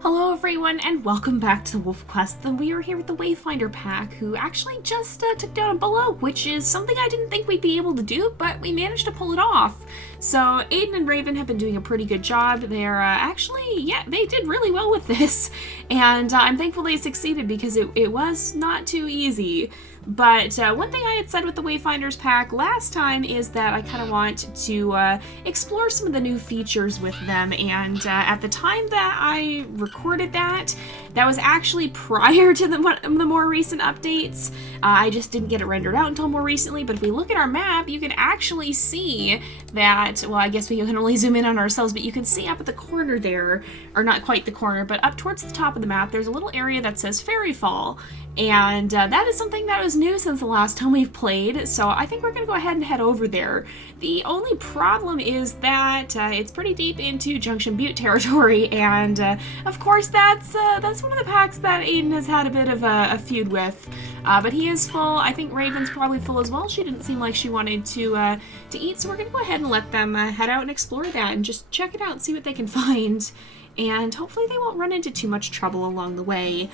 Hello everyone, and welcome back to WolfQuest. And we are here with the Wayfinder pack, who actually just took down a below, which is something I didn't think we'd be able to do, but we managed to pull it off. So Aden and Raven have been doing a pretty good job. They're they did really well with this, and I'm thankful they succeeded because it was not too easy. But one thing I had said with the Wayfinders pack last time is that I kind of want to explore some of the new features with them, and at the time that I recorded that was actually prior to the more recent updates. I just didn't get it rendered out until more recently, but if we look at our map, you can actually see that, well, I guess we can only zoom in on ourselves, but you can see up at the corner there, or not quite the corner, but up towards the top of the map, there's a little area that says Fairies Fall. And that is something that was new since the last time we've played, so I think we're going to go ahead and head over there. The only problem is that it's pretty deep into Junction Butte territory, and of course that's one of the packs that Aden has had a bit of a feud with. But he is full. I think Raven's probably full as well. She didn't seem like she wanted to eat, so we're going to go ahead and let them head out and explore that and just check it out and see what they can find. And hopefully they won't run into too much trouble along the way.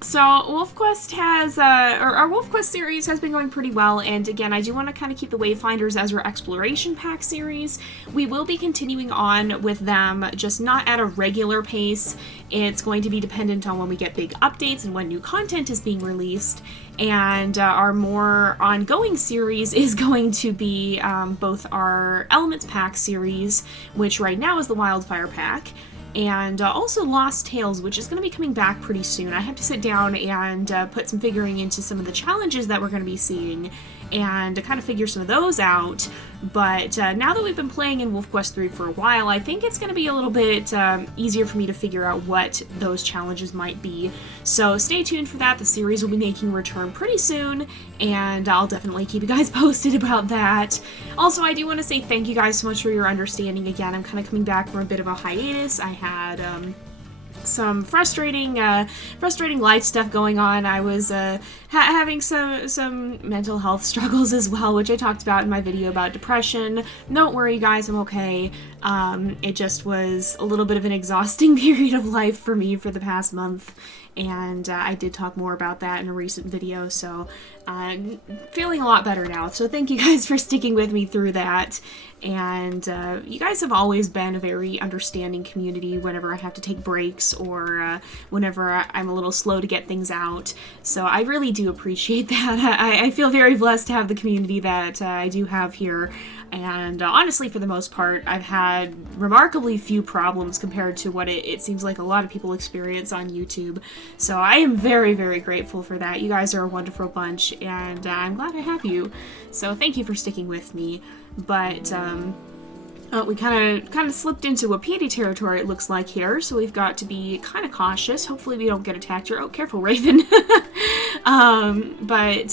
So WolfQuest has, our WolfQuest series has been going pretty well, and again, I do want to kind of keep the Wayfinders as our exploration pack series. We will be continuing on with them, just not at a regular pace. It's going to be dependent on when we get big updates and when new content is being released, and our more ongoing series is going to be both our Elements pack series, which right now is the Wildfire pack, and also Lost Tales, which is going to be coming back pretty soon. I have to sit down and put some figuring into some of the challenges that we're going to be seeing and kind of figure some of those out. But now that we've been playing in WolfQuest 3 for a while, I think it's going to be a little bit easier for me to figure out what those challenges might be. So stay tuned for that. The series will be making a return pretty soon, and I'll definitely keep you guys posted about that. Also, I do want to say thank you guys so much for your understanding. Again, I'm kind of coming back from a bit of a hiatus. I had some frustrating life stuff going on. I was having some mental health struggles as well, which I talked about in my video about depression. Don't worry guys, I'm okay. It just was a little bit of an exhausting period of life for me for the past month, and I did talk more about that in a recent video, so I'm feeling a lot better now. So thank you guys for sticking with me through that. And you guys have always been a very understanding community whenever I have to take breaks or whenever I'm a little slow to get things out. So I really do appreciate that. I feel very blessed to have the community that I do have here. And honestly, for the most part, I've had remarkably few problems compared to what it seems like a lot of people experience on YouTube. So I am very, very grateful for that. You guys are a wonderful bunch, and I'm glad I have you. So thank you for sticking with me. But we kind of slipped into Wapiti territory, it looks like here, so we've got to be kind of cautious. Hopefully we don't get attacked here. Oh, careful, Raven. But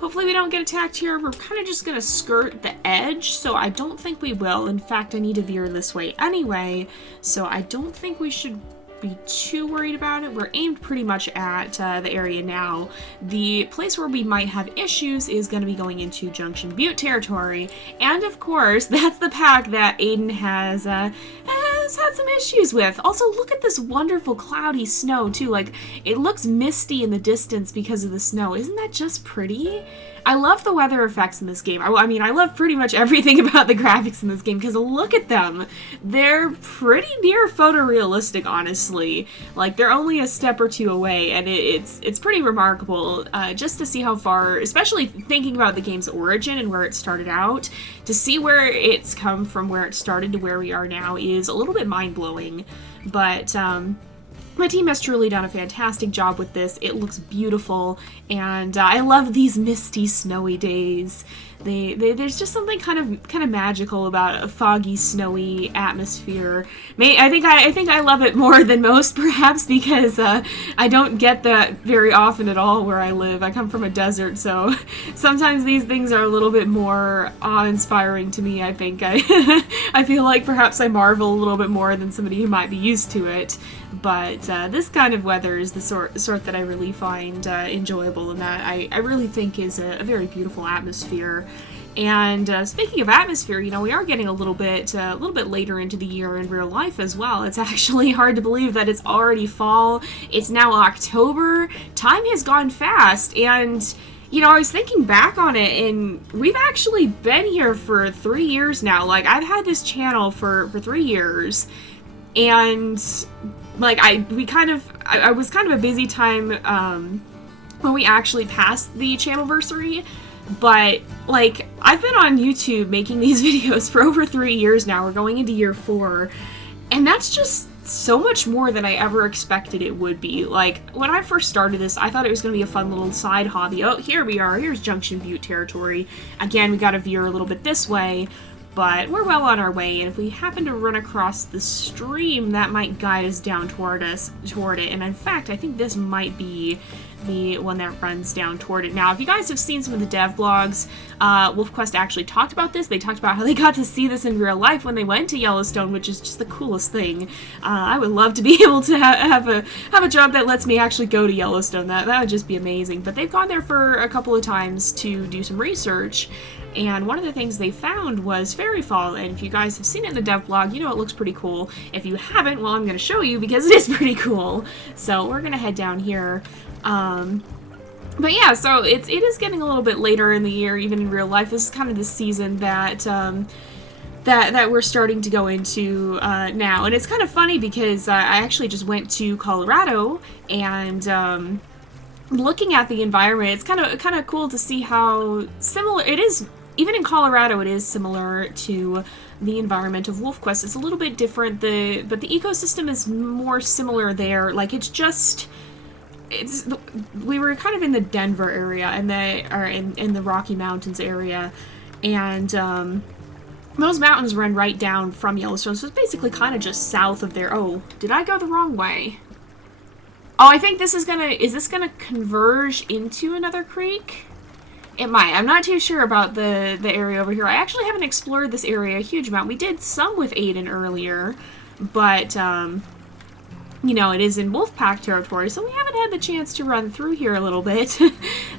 hopefully we don't get attacked here. We're kind of just going to skirt the edge, so I don't think we will. In fact, I need to veer this way anyway, so I don't think we should be too worried about it. We're aimed pretty much at the area now. The place where we might have issues is going to be going into Junction Butte territory, and of course that's the pack that Aden has had some issues with. Also, look at this wonderful cloudy snow too. Like, it looks misty in the distance because of the snow. Isn't that just pretty? I love the weather effects in this game. I mean, I love pretty much everything about the graphics in this game, because look at them. They're pretty near photorealistic, honestly. Like, they're only a step or two away, and it's pretty remarkable just to see how far, especially thinking about the game's origin and where it started out, to see where it's come from, where it started to where we are now, is a little bit mind-blowing. But my team has truly done a fantastic job with this. It looks beautiful, and I love these misty, snowy days. There's just something kind of magical about a foggy, snowy atmosphere. I think I love it more than most, perhaps, because I don't get that very often at all where I live. I come from a desert, so sometimes these things are a little bit more awe-inspiring to me. I think I feel like perhaps I marvel a little bit more than somebody who might be used to it. But this kind of weather is the sort that I really find enjoyable, and that I really think is a very beautiful atmosphere. And speaking of atmosphere, you know, we are getting a little bit later into the year in real life as well. It's actually hard to believe that it's already fall. It's now October. Time has gone fast, and you know, I was thinking back on it, and we've actually been here for 3 years now. Like, I've had this channel for 3 years, and like I was kind of a busy time when we actually passed the channelversary. But, like, I've been on YouTube making these videos for over 3 years now. We're going into year 4. And that's just so much more than I ever expected it would be. Like, when I first started this, I thought it was going to be a fun little side hobby. Oh, here we are. Here's Junction Butte territory. Again, we got to veer a little bit this way. But we're well on our way. And if we happen to run across the stream, that might guide us down toward it. And in fact, I think this might be the one that runs down toward it. Now, if you guys have seen some of the dev blogs, WolfQuest actually talked about this. They talked about how they got to see this in real life when they went to Yellowstone, which is just the coolest thing. I would love to be able to have a job that lets me actually go to Yellowstone. That would just be amazing. But they've gone there for a couple of times to do some research. And one of the things they found was Fairies Fall, and if you guys have seen it in the dev blog, you know it looks pretty cool. If you haven't, well, I'm going to show you because it is pretty cool. So we're going to head down here. But yeah, so it is getting a little bit later in the year, even in real life. This is kind of the season that that we're starting to go into now, and it's kind of funny because I actually just went to Colorado, and looking at the environment, it's kind of cool to see how similar it is. Even in Colorado, it is similar to the environment of WolfQuest. It's a little bit different, but the ecosystem is more similar there. Like, we were kind of in the Denver area, and in the Rocky Mountains area, and those mountains run right down from Yellowstone, so it's basically kind of just south of there. Oh, did I go the wrong way? Oh, I think is this gonna converge into another creek? It might. I'm not too sure about the area over here. I actually haven't explored this area a huge amount. We did some with Aden earlier, but, you know, it is in Wolfpack territory, so we haven't had the chance to run through here a little bit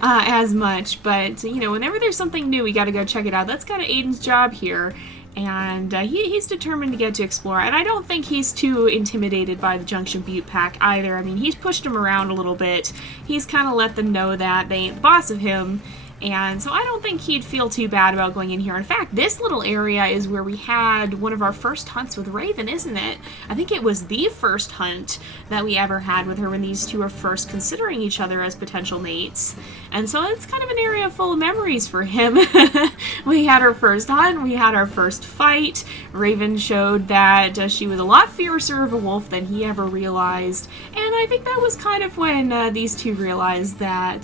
as much. But, you know, whenever there's something new, we gotta go check it out. That's kind of Aden's job here. And he's determined to get to explore, and I don't think he's too intimidated by the Junction Butte pack either. I mean, he's pushed them around a little bit. He's kind of let them know that they ain't the boss of him, and so I don't think he'd feel too bad about going in here. In fact, this little area is where we had one of our first hunts with Raven, isn't it? I think it was the first hunt that we ever had with her when these two were first considering each other as potential mates. And so it's kind of an area full of memories for him. We had our first hunt, we had our first fight. Raven showed that she was a lot fiercer of a wolf than he ever realized. And I think that was kind of when these two realized that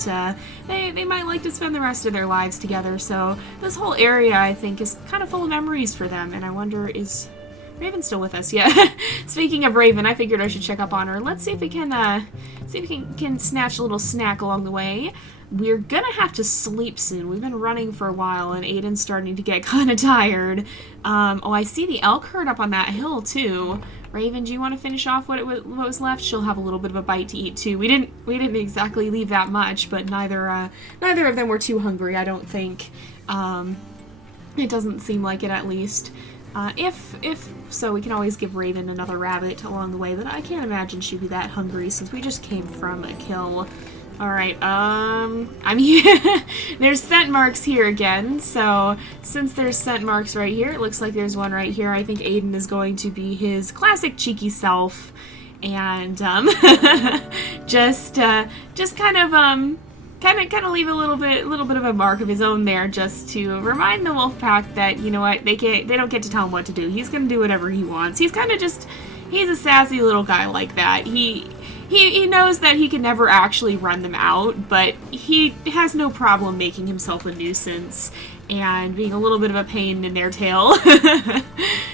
they might like to spend the rest of their lives together. So this whole area, I think, is kind of full of memories for them. And I wonder, is Raven still with us? Yeah. Speaking of Raven, I figured I should check up on her. Let's see if we can can snatch a little snack along the way. We're gonna have to sleep soon. We've been running for a while, and Aden's starting to get kind of tired. Oh, I see the elk herd up on that hill too. Raven, do you want to finish off what was left? She'll have a little bit of a bite to eat too. We didn't exactly leave that much, but neither of them were too hungry, I don't think. It doesn't seem like it, at least. If so, we can always give Raven another rabbit along the way, but I can't imagine she'd be that hungry since we just came from a kill. Alright, I mean, there's scent marks here again, so since there's scent marks right here, it looks like there's one right here. I think Aden is going to be his classic cheeky self, and, just kind of leave a little bit of a mark of his own there, just to remind the wolf pack that, you know what, they don't get to tell him what to do. He's gonna do whatever he wants. He's a sassy little guy like that. He knows that he can never actually run them out, but he has no problem making himself a nuisance and being a little bit of a pain in their tail.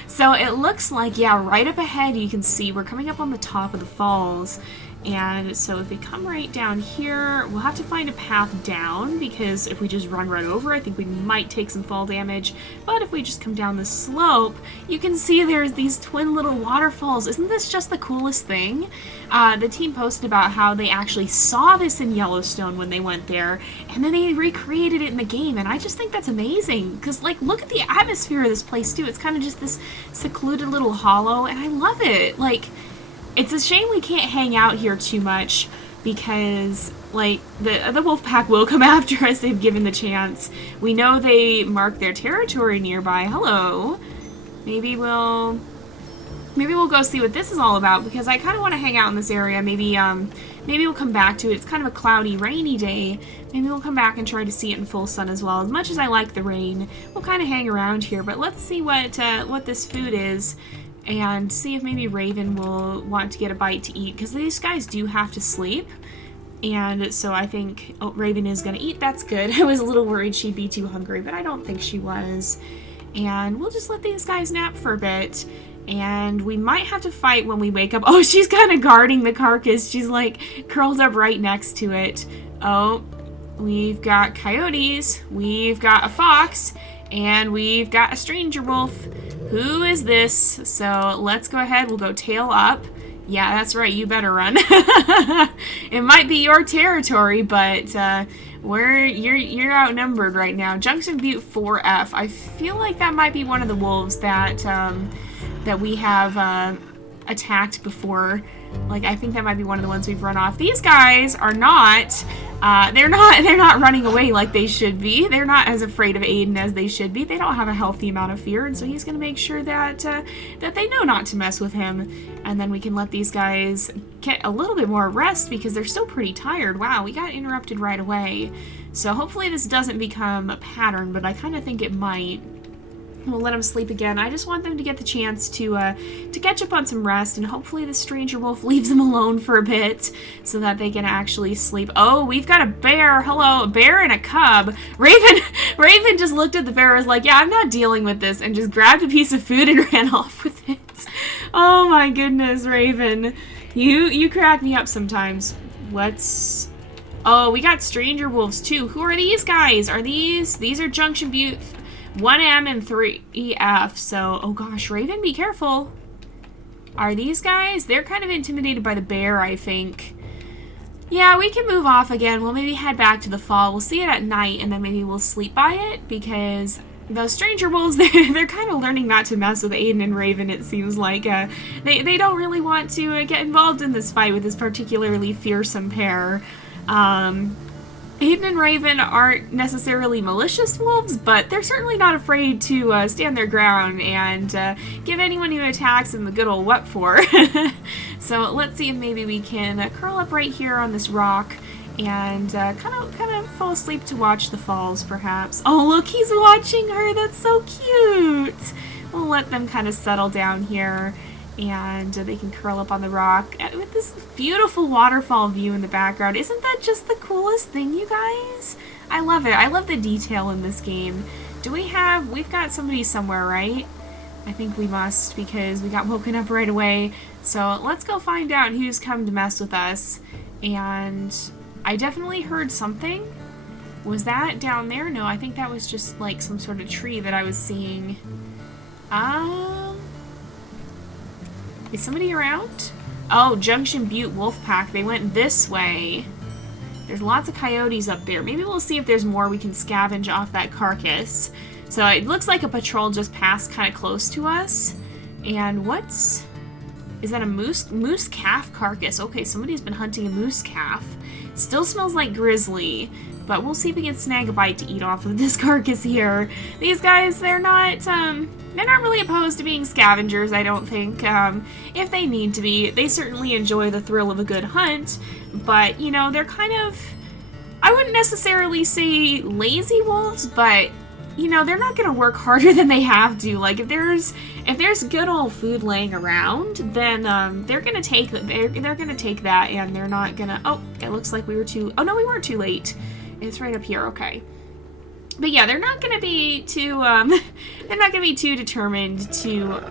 So it looks like, yeah, right up ahead you can see we're coming up on the top of the falls, And so if we come right down here, we'll have to find a path down, because if we just run right over, I think we might take some fall damage. But if we just come down the slope, you can see there's these twin little waterfalls. Isn't this just the coolest thing? The team posted about how they actually saw this in Yellowstone when they went there, and then they recreated it in the game, and I just think that's amazing, because, like, look at the atmosphere of this place, too. It's kind of just this secluded little hollow, and I love it. Like, it's a shame we can't hang out here too much, because, like, the wolf pack will come after us if given the chance. We know they mark their territory nearby. Hello. Maybe we'll go see what this is all about, because I kind of want to hang out in this area. Maybe we'll come back to it. It's kind of a cloudy, rainy day. Maybe we'll come back and try to see it in full sun as well. As much as I like the rain, we'll kind of hang around here. But let's see what this food is, and see if maybe Raven will want to get a bite to eat, because these guys do have to sleep. And so I think Raven is going to eat. That's good. I was a little worried she'd be too hungry, but I don't think she was. And we'll just let these guys nap for a bit. And we might have to fight when we wake up. Oh, she's kind of guarding the carcass. She's like curled up right next to it. Oh, we've got coyotes. We've got a fox. And we've got a stranger wolf. Who is this? So let's go ahead. We'll go tail up. Yeah, that's right. You better run. It might be your territory, but you're outnumbered right now. Junction Butte 4F. I feel like that might be one of the wolves that we have attacked before. Like, I think that might be one of the ones we've run off. These guys are not. They're not running away like they should be. They're not as afraid of Aden as they should be. They don't have a healthy amount of fear, and so he's going to make sure that that they know not to mess with him. And then we can let these guys get a little bit more rest, because they're still pretty tired. Wow, we got interrupted right away. So hopefully this doesn't become a pattern, but I kind of think it might. We'll let them sleep again. I just want them to get the chance to catch up on some rest, and hopefully the stranger wolf leaves them alone for a bit so that they can actually sleep. Oh, we've got a bear. Hello, a bear and a cub. Raven just looked at the bear and was like, yeah, I'm not dealing with this, and just grabbed a piece of food and ran off with it. Oh my goodness, Raven. You crack me up sometimes. Oh, we got stranger wolves too. Who are these guys? These are Junction Butte 1M and 3F, so, oh gosh, Raven, be careful. Are these guys? They're kind of intimidated by the bear, I think. Yeah, we can move off again. We'll maybe head back to the fall. We'll see it at night, and then maybe we'll sleep by it, because those stranger wolves, they're kind of learning not to mess with Aden and Raven, it seems like. They don't really want to get involved in this fight with this particularly fearsome pair. Aden and Raven aren't necessarily malicious wolves, but they're certainly not afraid to stand their ground and give anyone who attacks them the good old what for. So let's see if maybe we can curl up right here on this rock and kind of fall asleep to watch the falls, perhaps. Oh, look, he's watching her. That's so cute. We'll let them kind of settle down here, and they can curl up on the rock with this beautiful waterfall view in the background. Isn't that just the coolest thing, you guys? I love it. I love the detail in this game. We've got somebody somewhere, right? I think we must, because we got woken up right away. So let's go find out who's come to mess with us. And I definitely heard something. Was that down there? No, I think that was just like some sort of tree that I was seeing. Is somebody around? Oh, Junction Butte Wolfpack. They went this way. There's lots of coyotes up there. Maybe we'll see if there's more we can scavenge off that carcass. So it looks like a patrol just passed kind of close to us. And is that a moose calf carcass? Okay, somebody's been hunting a moose calf. Still smells like grizzly, but we'll see if we can snag a bite to eat off of this carcass here. These guys, they're not really opposed to being scavengers, I don't think. If they need to be, they certainly enjoy the thrill of a good hunt, but, you know, they're kind of, I wouldn't necessarily say lazy wolves, but, you know, they're not gonna work harder than they have to. Like, if there's good old food laying around, then they're gonna take that, and they're not gonna. Oh, it looks like we were too. Oh no, we weren't too late. It's right up here. Okay, but yeah, they're not gonna be too. They're not gonna be too determined to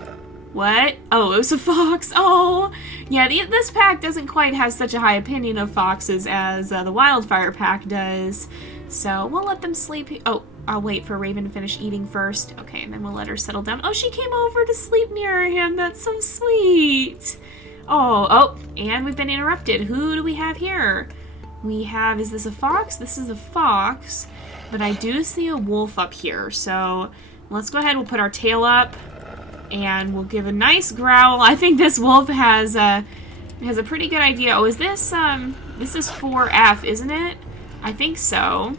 What? Oh, it was a fox. Oh, yeah, this pack doesn't quite have such a high opinion of foxes as the Wildfire pack does. So we'll let them sleep. Oh, I'll wait for Raven to finish eating first. Okay, and then we'll let her settle down. Oh, she came over to sleep near him. That's so sweet. Oh, and we've been interrupted. Who do we have here? We have, is this a fox? This is a fox, but I do see a wolf up here. So let's go ahead. We'll put our tail up. And we'll give a nice growl. I think this wolf has a pretty good idea. Oh, is this is 4F, isn't it? I think so.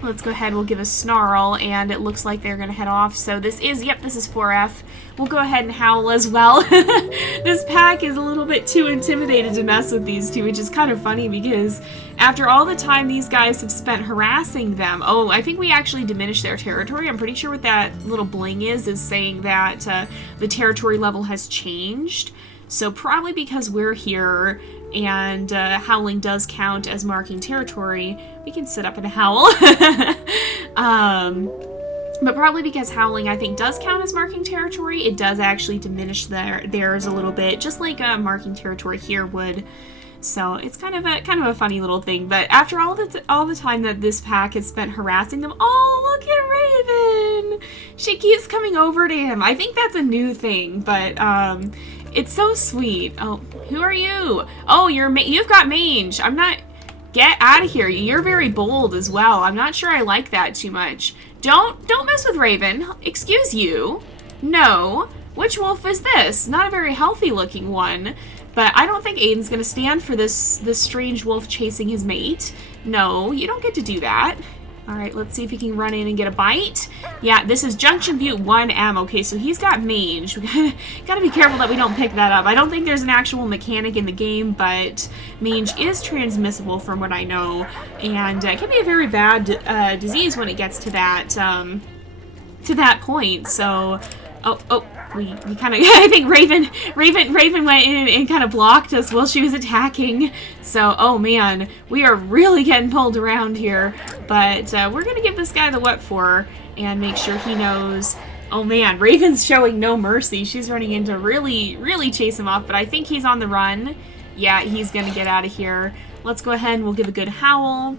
Let's go ahead, we'll give a snarl, and it looks like they're gonna head off. So this is 4F. We'll go ahead and howl as well. This pack is a little bit too intimidated to mess with these two, which is kind of funny because after all the time these guys have spent harassing them, oh, I think we actually diminished their territory. I'm pretty sure what that little bling is saying that the territory level has changed. So probably because we're here and howling does count as marking territory, we can sit up and howl. But probably because howling, I think, does count as marking territory, it does actually diminish theirs a little bit, just like marking territory here would. So it's kind of a funny little thing. But after all the time that this pack has spent harassing them, oh, look at Raven! She keeps coming over to him. I think that's a new thing, but it's so sweet. Oh, who are you? Oh, you've got mange. Get out of here. You're very bold as well. I'm not sure I like that too much. Don't mess with Raven. Excuse you. No. Which wolf is this? Not a very healthy looking one. But I don't think Aden's gonna stand for this strange wolf chasing his mate. No, you don't get to do that. Alright, let's see if he can run in and get a bite. Yeah, this is Junction Butte 1M. Okay, so he's got mange. We gotta be careful that we don't pick that up. I don't think there's an actual mechanic in the game, but mange is transmissible from what I know. And it can be a very bad disease when it gets to that point. So, we kind of, I think Raven went in and kind of blocked us while she was attacking. So, oh man, we are really getting pulled around here. But we're going to give this guy the what for and make sure he knows. Oh man, Raven's showing no mercy. She's running in to really chase him off, but I think he's on the run. Yeah, he's going to get out of here. Let's go ahead and we'll give a good howl.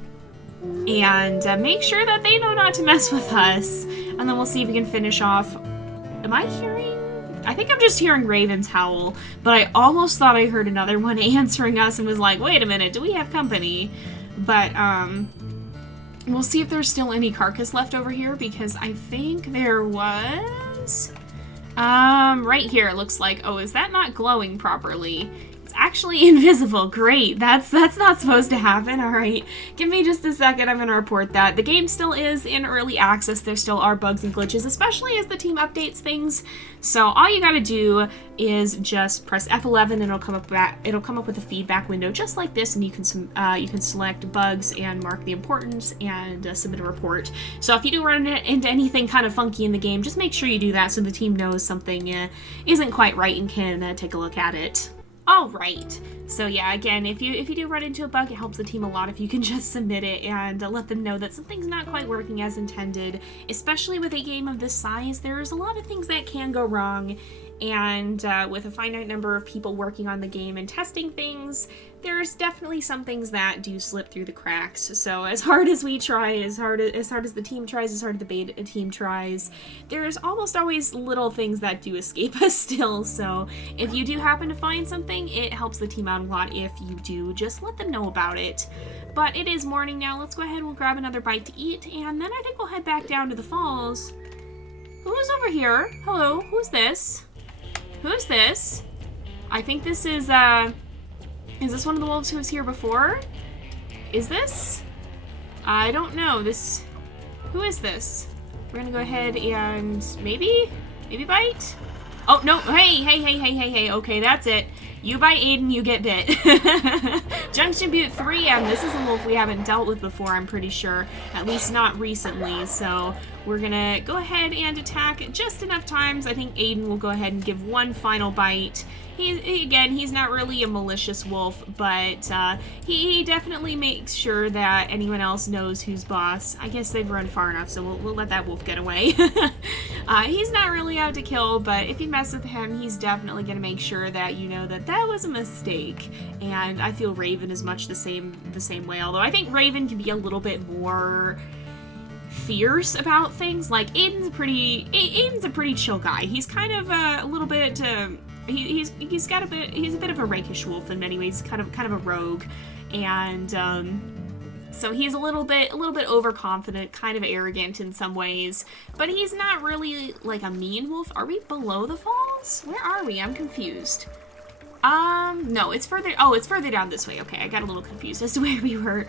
And make sure that they know not to mess with us. And then we'll see if we can finish off. Am I hearing? I think I'm just hearing Raven's howl, but I almost thought I heard another one answering us and was like, wait a minute, do we have company? But, we'll see if there's still any carcass left over here, because I think there was, right here it looks like. Oh, is that not glowing properly? It's actually invisible. Great. That's not supposed to happen. All right. Give me just a second. I'm going to report that. The game still is in early access. There still are bugs and glitches, especially as the team updates things. So all you got to do is just press F11 and it'll come up with a feedback window just like this, and you can select bugs and mark the importance and submit a report. So if you do run into anything kind of funky in the game, just make sure you do that so the team knows something isn't quite right and can take a look at it. Alright, so yeah, again, if you do run into a bug, it helps the team a lot if you can just submit it and let them know that something's not quite working as intended. Especially with a game of this size, there's a lot of things that can go wrong, and with a finite number of people working on the game and testing things, there's definitely some things that do slip through the cracks. So as hard as we try, as hard as the team tries, as hard as the beta team tries, there's almost always little things that do escape us still. So if you do happen to find something, it helps the team out a lot if you do just let them know about it. But it is morning now. Let's go ahead and we'll grab another bite to eat, and then I think we'll head back down to the falls. Who's over here? Hello, who's this? Who's this? I think this is this one of the wolves who was here before? Is this? I don't know. Who is this? We're gonna go ahead and maybe bite? Oh, no, hey, okay, that's it. You bite Aden, you get bit. Junction Butte 3M, this is a wolf we haven't dealt with before, I'm pretty sure. At least not recently, so we're gonna go ahead and attack just enough times. I think Aden will go ahead and give one final bite. He's not really a malicious wolf, but he definitely makes sure that anyone else knows who's boss. I guess they've run far enough, so we'll let that wolf get away. He's not really out to kill, but if you mess with him, he's definitely going to make sure that you know that that was a mistake. And I feel Raven is much the same way, although I think Raven can be a little bit more fierce about things. Like Aden's a pretty chill guy. He's kind of a little bit he's a bit of a rakish wolf in many ways, kind of a rogue, and so he's a little bit overconfident, kind of arrogant in some ways, but he's not really like a mean wolf. Are we below the falls? Where are we? I'm confused. No, it's further down this way. Okay, I got a little confused as to where we were.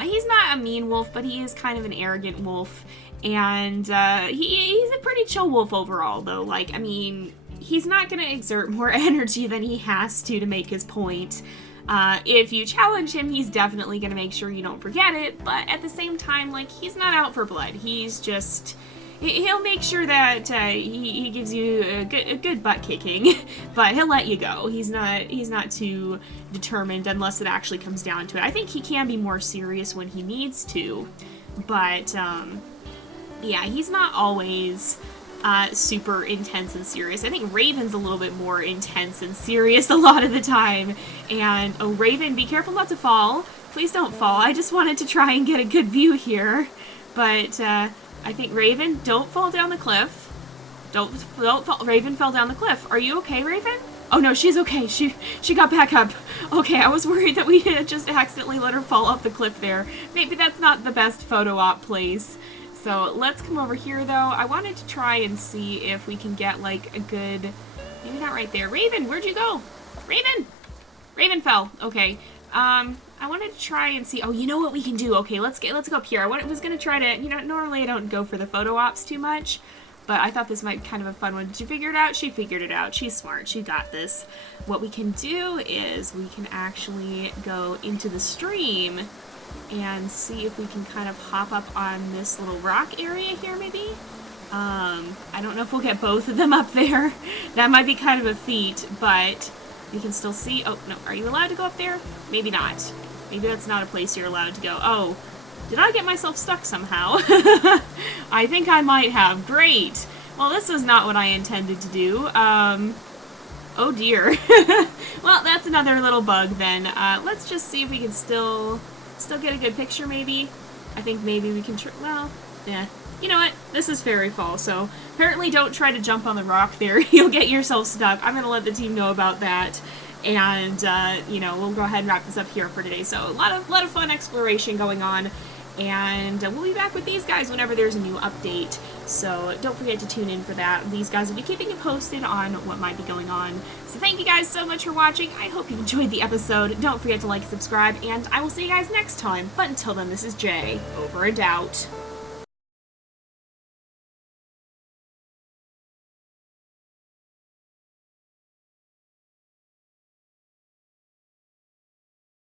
He's not a mean wolf, but he is kind of an arrogant wolf, and he's a pretty chill wolf overall, though. Like, I mean, he's not going to exert more energy than he has to make his point. If you challenge him, he's definitely going to make sure you don't forget it, but at the same time, like, he's not out for blood. He's just... He'll make sure that he gives you a good butt kicking, but he'll let you go. He's not too determined unless it actually comes down to it. I think he can be more serious when he needs to, but yeah, he's not always super intense and serious. I think Raven's a little bit more intense and serious a lot of the time. And oh, Raven, be careful not to fall. Please don't fall. I just wanted to try and get a good view here, but I think Raven, don't fall down the cliff. Don't fall. Raven fell down the cliff. Are you okay, Raven? Oh no, she's okay. She got back up. Okay, I was worried that we had just accidentally let her fall off the cliff there. Maybe that's not the best photo op place. So let's come over here though. I wanted to try and see if we can get like a good, maybe not right there. Raven, where'd you go? Raven! Raven fell. Okay. I wanted to try and see, oh, you know what we can do? Okay, let's go up here. I was going to try to, you know, normally I don't go for the photo ops too much, but I thought this might be kind of a fun one. Did you figure it out? She figured it out. She's smart. She got this. What we can do is we can actually go into the stream and see if we can kind of hop up on this little rock area here, maybe? I don't know if we'll get both of them up there. That might be kind of a feat, but you can still see. Oh, no. Are you allowed to go up there? Maybe not. Maybe that's not a place you're allowed to go. Oh, did I get myself stuck somehow? I think I might have. Great. Well, this was not what I intended to do. Oh dear. Well, that's another little bug then. Let's just see if we can still get a good picture maybe. I think maybe we can well, yeah. You know what? This is Fairy Fall, so apparently don't try to jump on the rock there. You'll get yourself stuck. I'm going to let the team know about that. And, you know, we'll go ahead and wrap this up here for today. So a lot of fun exploration going on. And we'll be back with these guys whenever there's a new update. So don't forget to tune in for that. These guys will be keeping you posted on what might be going on. So thank you guys so much for watching. I hope you enjoyed the episode. Don't forget to like and subscribe. And I will see you guys next time. But until then, this is Jay. Over and out.